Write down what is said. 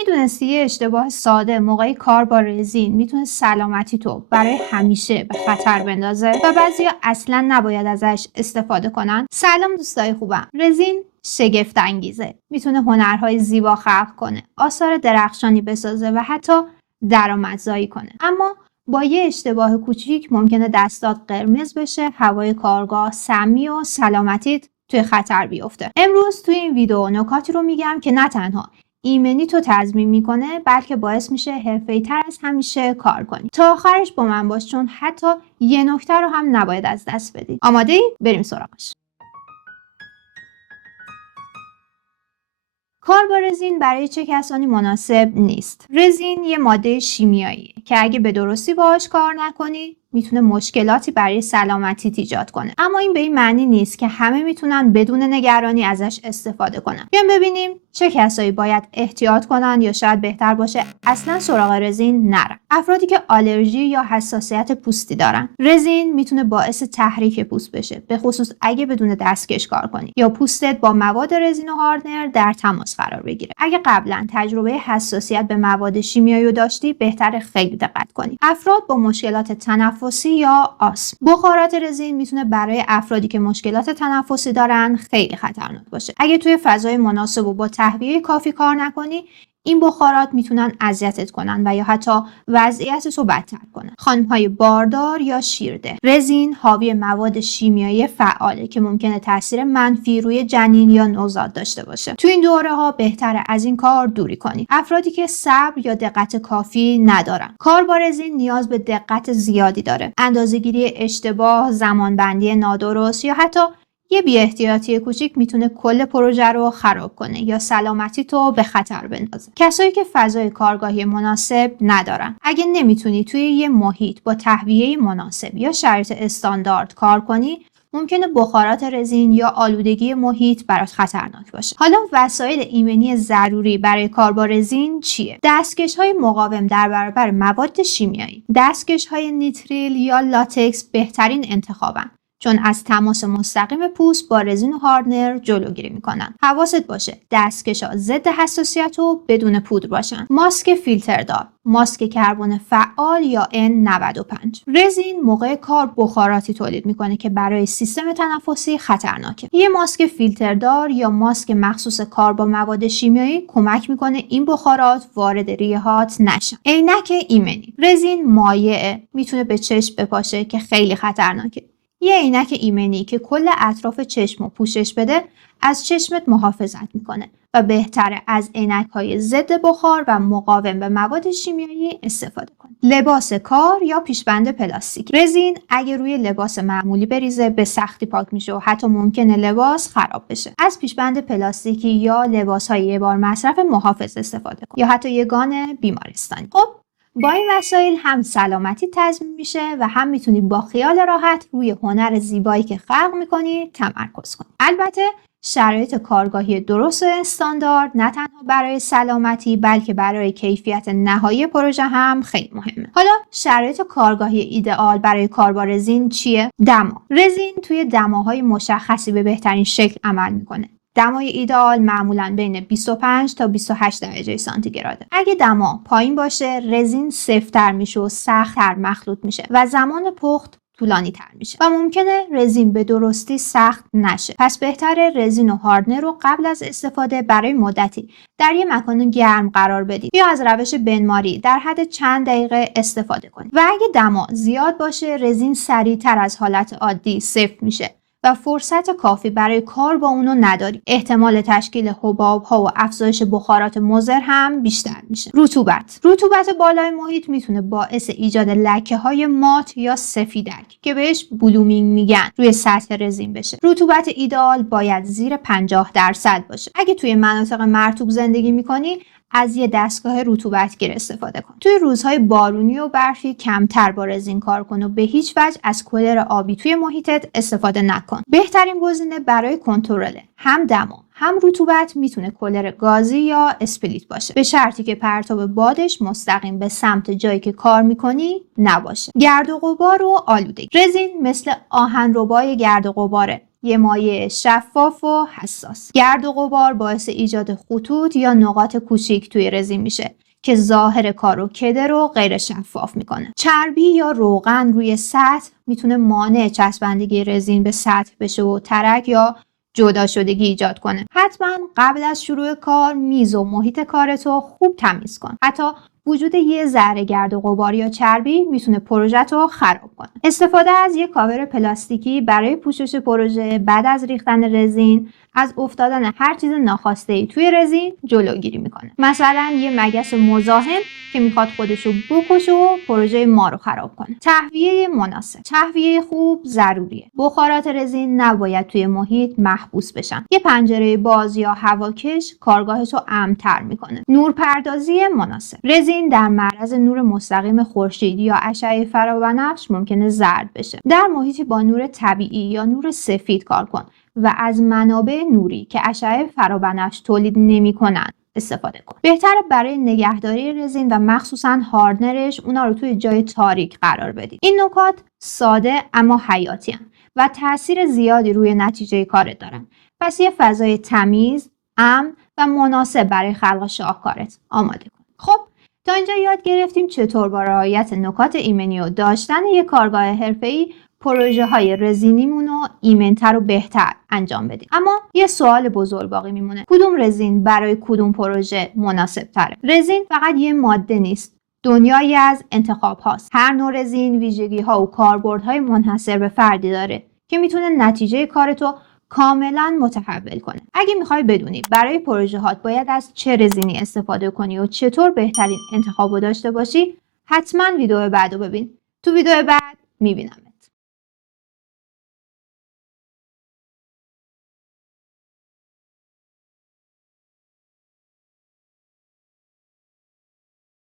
میدونستی یه اشتباه ساده موقع کار با رزین میتونه سلامتی تو برای همیشه به خطر بندازه و بعضیا اصلا نباید ازش استفاده کنن؟ سلام دوستای خوبم. رزین شگفت انگیزه. میتونه هنرهای زیبا خلق کنه، آثار درخشانی بسازه و حتی درآمدزایی کنه. اما با یه اشتباه کوچیک ممکنه دستات قرمز بشه، هوای کارگاه سمی و سلامتیت توی خطر بیفته. امروز توی این ویدیو نکاتی رو میگم که نه تنها ایمنی تو تضمین میکنه بلکه باعث میشه حرفه‌ای‌تر از همیشه کار کنی. تا آخرش با من باش چون حتی یه نکته رو هم نباید از دست بدی. آماده‌ای؟ بریم سراغش. کار با رزین برای چه کسانی مناسب نیست؟ رزین یه ماده شیمیاییه که اگه به درستی باهاش کار نکنی میتونه مشکلاتی برای سلامتیت ایجاد کنه. اما این به این معنی نیست که همه میتونن بدون نگرانی ازش استفاده کنن. بیایم ببینیم چه کسایی باید احتیاط کنن یا شاید بهتر باشه اصلا سراغ رزین نرن. افرادی که آلرژی یا حساسیت پوستی دارن. رزین میتونه باعث تحریک پوست بشه، به خصوص اگه بدون دستکش کار کنی یا پوستت با مواد رزین و هاردنر در تماس قرار بگیره. اگه قبلا تجربه حساسیت به مواد شیمیایی رو داشتی بهتره خیلی دقت کنی. افراد با مشکلات تنفسی یا آسم. بخارات رزین میتونه برای افرادی که مشکلات تنفسی دارن خیلی خطرناک باشه. اگه توی فضای مناسب و با تهویه کافی کار نکنی این بخارات میتونن اذیتت کنن و یا حتی وضعیتت رو بدتر کنن. خانم‌های باردار یا شیرده. رزین حاوی مواد شیمیایی فعاله که ممکنه تاثیر منفی روی جنین یا نوزاد داشته باشه. تو این دوره‌ها بهتره از این کار دوری کنی. افرادی که صبر یا دقت کافی ندارن. کار با رزین نیاز به دقت زیادی داره. اندازه‌گیری اشتباه، زمانبندی نادرست یا حتی یه بی‌احتیاطی کوچیک میتونه کل پروژه رو خراب کنه یا سلامتی تو به خطر بندازه. کسایی که فضای کارگاهی مناسب ندارن. اگه نمیتونی توی یه محیط با تهویه مناسب یا شرایط استاندارد کار کنی، ممکنه بخارات رزین یا آلودگی محیط برات خطرناک باشه. حالا وسایل ایمنی ضروری برای کار با رزین چیه؟ دستکش‌های مقاوم در برابر مواد شیمیایی. دستکش‌های نیتریل یا لاتکس بهترین انتخابن. چون از تماس مستقیم پوست با رزین و هاردنر جلوگیری میکنن. حواست باشه دستکش‌ها ضد حساسیت و بدون پودر باشن. ماسک فیلتردار، ماسک کربن فعال یا N95. رزین موقع کار بخاراتی تولید میکنه که برای سیستم تنفسی خطرناکه. یه ماسک فیلتردار یا ماسک مخصوص کار با مواد شیمیایی کمک میکنه این بخارات وارد ریه‌هات نشن. عینک ایمنی. رزین مایعه، میتونه به چشم بپاشه که خیلی خطرناکه. یه عینک ایمنی که کل اطراف چشم رو پوشش بده از چشمت محافظت میکنه و بهتره از عینک‌های ضد بخار و مقاوم به مواد شیمیایی استفاده کن. لباس کار یا پیشبند پلاستیک. رزین اگه روی لباس معمولی بریزه به سختی پاک میشه و حتی ممکنه لباس خراب بشه. از پیشبند پلاستیکی یا لباس‌های یه بار مصرف محافظ استفاده کن یا حتی یه گان بیمارستانی. خب با این وسایل هم سلامتی تضمین میشه و هم میتونی با خیال راحت روی هنر زیبایی که خلق میکنی تمرکز کنی. البته شرایط کارگاهی درست و استاندارد نه تنها برای سلامتی بلکه برای کیفیت نهایی پروژه هم خیلی مهمه. حالا شرایط کارگاهی ایدئال برای کار با رزین چیه؟ دما. رزین توی دماهای مشخصی به بهترین شکل عمل میکنه. دمای ایدئال معمولاً بین 25 تا 28 درجه سانتیگراده. اگه دما پایین باشه رزین سفت‌تر میشه و سخت‌تر مخلوط میشه و زمان پخت طولانی تر میشه و ممکنه رزین به درستی سخت نشه. پس بهتره رزین و هاردنر رو قبل از استفاده برای مدتی در یه مکان گرم قرار بدید یا از روش بنماری در حد چند دقیقه استفاده کنید. و اگه دما زیاد باشه رزین سریعتر از حالت عادی سفت میشه و فرصت کافی برای کار با اونو نداری. احتمال تشکیل حباب‌ها و افزایش بخارات مضر هم بیشتر میشه. رطوبت بالای محیط میتونه باعث ایجاد لکه‌های مات یا سفیدک که بهش بلومینگ میگن روی سطح رزین بشه. رطوبت ایدئال باید زیر 50% باشه. اگه توی مناطق مرطوب زندگی میکنی از یه دستگاه رطوبتگیر استفاده کن. توی روزهای بارونی و برفی کمتر با رزین کار کن و به هیچ وجه از کولر آبی توی محیطت استفاده نکن. بهترین گزینه برای کنترل هم دما هم رطوبت میتونه کولر گازی یا اسپلیت باشه، به شرطی که پرتاب بادش مستقیم به سمت جایی که کار میکنی نباشه. گرد و غبار و آلودگی. رزین مثل آهنربای گرد و غباره. یه مایع شفاف و حساس. گرد و غبار باعث ایجاد خطوط یا نقاط کوچیک توی رزین میشه که ظاهر کار رو کدر و غیر شفاف میکنه. چربی یا روغن روی سطح میتونه مانع چسبندگی رزین به سطح بشه و ترک یا جدا شدگی ایجاد کنه. حتما قبل از شروع کار میز و محیط کارتو خوب تمیز کن. حتی وجود یه ذره گرد و غبار یا چربی میتونه پروژه‌تو خراب کنه. استفاده از یک کاور پلاستیکی برای پوشش پروژه بعد از ریختن رزین از افتادن هر چیز ناخواسته توی رزین جلوگیری میکنه. مثلا یه مگس مزاحم که میخواد خودشو بکشه و پروژه ما رو خراب کنه. تهویه مناسب. تهویه خوب ضروریه. بخارات رزین نباید توی محیط محبوس بشن. یه پنجره باز یا هواکش کارگاهتو امن‌تر میکنه. نورپردازی مناسب. رزین در معرض نور مستقیم خورشید یا اشعه فرابنفش ممکنه زرد بشه. در محیطی با نور طبیعی یا نور سفید کار کن و از منابع نوری که اشعه فرابنفش تولید نمی‌کنن استفاده کن. بهتره برای نگهداری رزین و مخصوصاً هاردنرش اونا رو توی جای تاریک قرار بدید. این نکات ساده اما حیاتی هستند و تاثیر زیادی روی نتیجه کارت دارن. پس یه فضای تمیز، امن و مناسب برای خلق شاهکارت آماده کن. خب تا اینجا یاد گرفتیم چطور با رعایت نکات ایمنی و داشتن یک کارگاه حرفه‌ای پروژه های رزینیمون رو ایمن‌تر و بهتر انجام بدیم. اما یه سوال بزرگ باقی میمونه. کدوم رزین برای کدوم پروژه مناسب تره؟ رزین فقط یه ماده نیست. دنیایی از انتخاب هاست. هر نوع رزین ویژگی ها و کاربردهای منحصر به فردی داره که میتونه نتیجه کارتو کاملا متحول کنه. اگه میخوای بدونی برای پروژه هات باید از چه رزینی استفاده کنی و چطور بهترین انتخابو داشته باشی، حتما ویدیو بعدو ببین. تو ویدیو بعد میبینم.